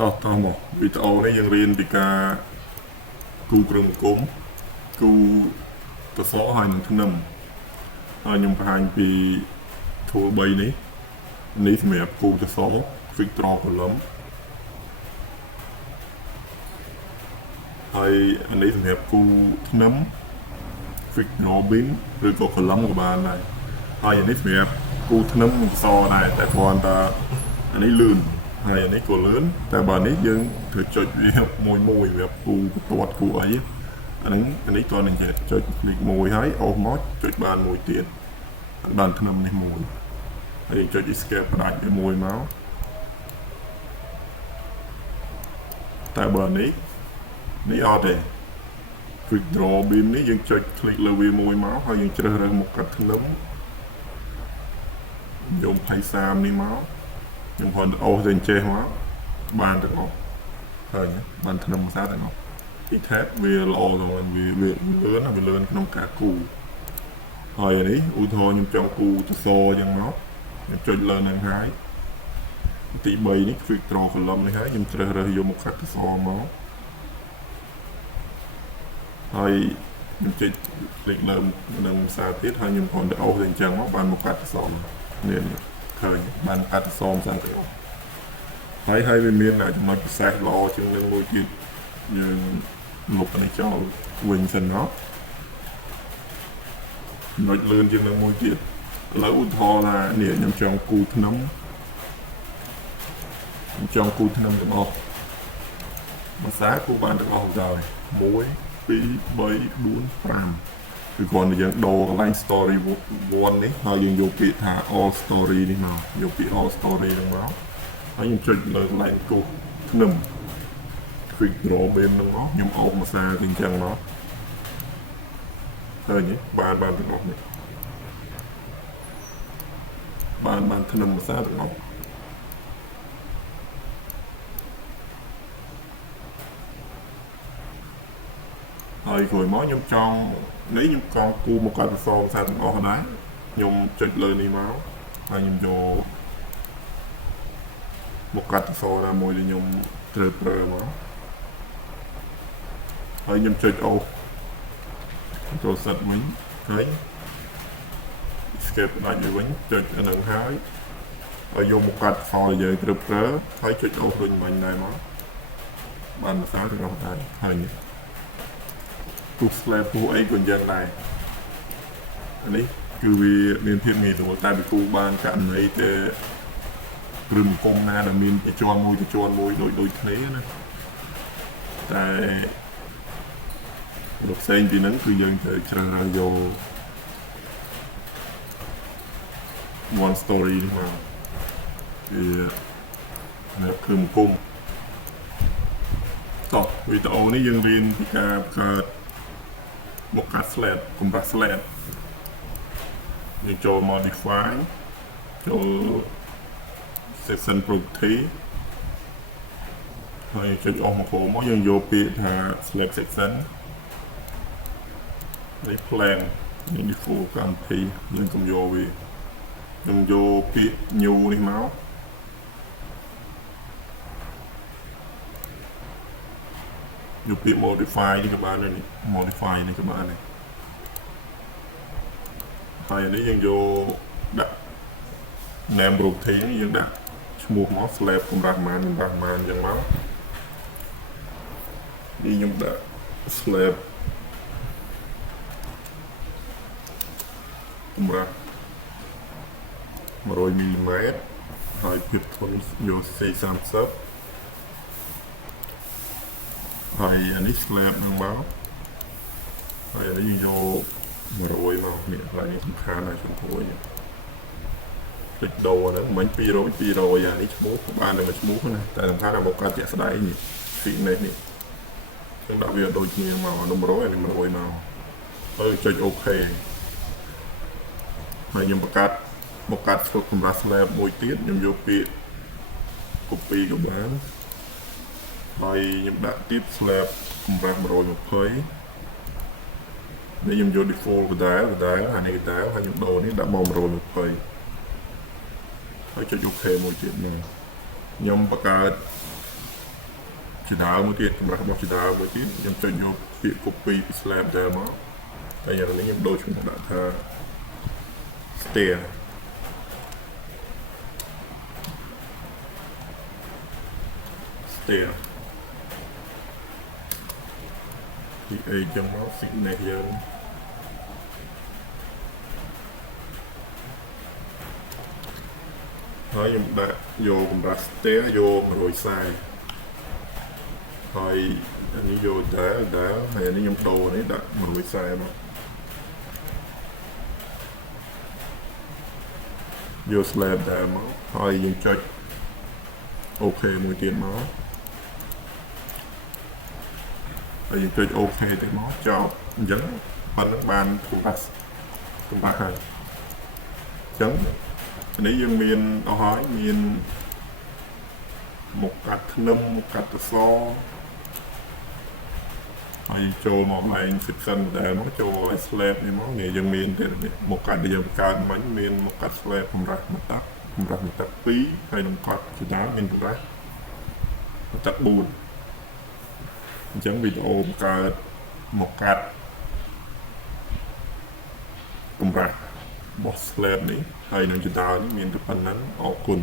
តោះមកវីដេអូនេះយើងរៀនពីការគូគ្រឿងគុំគូតសហើយនឹងធ្នឹមហើយខ្ញុំបង្ហាញពី tool 3នេះសម្រាប់គូតស quick draw column ហើយអានេះសម្រាប់គូធ្នឹម quick draw bin ឬក៏ column ក៏បានដែរហើយអានេះសម្រាប់គូធ្នឹមនឹងសដែរតែគ្រាន់តែអានេះលឿនហើយអានេះក៏លឿនតែបើនេះយើងត្រូវចុចវាមួយសម្រាប់គូបន្ទាត់គូអីអានេះក៏នឹងចុចคลิกមួយហើយអូសមកចុចបានមួយទៀតបានធ្នឹមនេះមួយហើយចុច escape ផ្ដាច់វាមួយមកតែបើនេះអត់ទេ quick draw bin នេះយើងចុច click លើវាមួយមកហើយយើងជ្រើសរើសមកកាត់ធ្នឹមយក23នេះមកខ្ញុំគ្រាន់តែអូសទៅចេះមកបានទាំងអស់ហើយបានធ្នឹមភាសាទាំងអស់ ETABS វាល្អដល់វាលឿនក្នុងការគូហើយនេះឧទាហរណ៍ខ្ញុំចង់គូសសអញ្ចឹងមកខ្ញុំចុចលើនឹងហើយទី3នេះ quick draw column នេះហើយខ្ញុំជ្រើសរើសយកមកកាត់សសមកហើយខ្ញុំចុច click លើនឹងភាសាទៀតហើយខ្ញុំគ្រាន់តែអូសទៅអញ្ចឹងមកបានមកកាត់សសនេះឃើញបានកាត់សសភាសាទាំងអស់ហើយវាមានចំណុចពិសេសល្អជាងនឹងមួយទៀតយើងលុបនេះចោលវិញសិនមកចំណុចលឿនជាងនឹងមួយទៀតឥឡូវឧទាហរណ៍ថានេះខ្ញុំចង់គូធ្នឹមទាំងអស់ភាសាគូបានទាំងអស់ហើយ1 2 3 4 5គឺគ្រាន់តែយើងដូរកន្លែង story 1នេះហើយយើងយកពាក្យថា all story នេះមកយកពាក្យ all story ហ្នឹងមកហើយខ្ញុំចុចលើកន្លែងគូធ្នឹម quick draw bin ហ្នឹងមកខ្ញុំអូសភាសាទៅអញ្ចឹងមកហើយនេះបានទាំងអស់នេះបានធ្នឹមភាសាទាំងអស់ហើយក្រោយមកខ្ញុំចង់គូមកកាត់ភាសាទាំងអស់ដែរខ្ញុំចុចលើនេះមកហើយខ្ញុំយកមកកាត់ភាសាណាមួយដែលខ្ញុំត្រូវប្រើមកហើយខ្ញុំចុចអូសចូលសិតវិញហើយ escape ដាច់វាវិញចុចអានឹងហើយយកមកកាត់ខលយើងត្រូវប្រើហើយចុចអូសវិញបាញ់ដែរមកបានភាសាទាំងអស់ដែរហើយនេះគូ slab គូអីក៏យ៉ាងដែរអានេះគឺវាមានភាពងាយស្រួលតែវាគូបានករណីតែព្រឹមគុំណាដែលមានជាន់មួយដូចគ្នាណាតែរកផ្សេងពីហ្នឹងគឺយើងត្រូវជ្រើសរើសយក one story នេះមកវានៅព្រឹមគុំតោះវីដេអូនេះយើងរៀនពីការកើតមកកាត់ slab កម្រាស់ slab យើងចូល modify ចូល section property ហើយចុចអស់មកព្រមមកយើងយកពាក្យថា slab section នេះ plan នេះ default កម្មវិធីយើងកុំយកវាខ្ញុំយកពាក្យ new នេះមកយកពាក្យ modify នេះក៏បានដែរនេះ modify នេះក៏បានដែរហើយនេះយើងយកដាក់ name property នេះយើងដាក់ឈ្មោះមក slab កម្រាស់ម៉ានអញ្ចឹងមកនេះខ្ញុំដាក់ slab កម្រាស់100 មីលីម៉ែត្រហើយភាពធន់យក C30 ហើយអានេះ slab នឹងមកហើយអានេះយើងយក100មកនេះកន្លែងនេះសំខាន់ណាស់ចំពោះយើងភ្លេចដូរហ្នឹងមិញ200អានេះឈ្មោះក៏បានតែមួយឈ្មោះណាតែសំខាន់ថាមកកាត់ជាក់ស្ដែងនេះ fitness នេះខ្ញុំដាក់វាដូចគ្នាមកអានោះ100អានេះ100មកហើយចុច OK ហើយខ្ញុំបង្កើតមកកាត់ស្វឹកកម្រាស់ slab មួយទៀតខ្ញុំយកពាក្យ copy ក៏បានហើយខ្ញុំដាក់ទៀត slab កម្រាស់120នេះខ្ញុំយក default កដាលអានេះកដាលហើយខ្ញុំដូរនេះដាក់មក120ហើយចុច OK មួយទៀតនេះខ្ញុំបង្កើត chỉ đá một tiết chúng ta không chỉ đá một tiết nhưng cho nhau việc copy slab ra mà bây giờ là những đôi chúng ta đã stair stair thì ai trong nó xịn này giờហើយខ្ញុំដាក់យកកម្រាស់ stair យក100ខ្សែហើយអានេះយកដែលហើយអានេះខ្ញុំដូរនេះដាក់100ខ្សែមកយក slab ដែរមកហើយយើងចុចអូខេមួយទៀតមកហើយយើងចុចអូខេទៅមកចប់អញ្ចឹងប៉ុណ្្នឹងបានកម្រាស់ហើយអញ្ចឹងនេះយើងមានអស់ហើយមានមុខកាត់ធ្នឹមមុខកាត់តសហើយចូលមកឡើង section ដែលមកចូលឲ្យ slab នេះមកនេះយើងមានទៀតមុខកាត់ដែលយើងបង្កើតមិញមានមុខកាត់ slab កម្រាស់មកតាក់2ហើយនឹងកាត់ជាដើមមានកម្រាស់មកតាក់4អញ្ចឹងវីដេអូបង្កើតមុខកាត់កម្រាស់របស់ slab នេះហើយនឹងជាដើមនេះមានតែប៉ុណ្ណឹងអរគុណ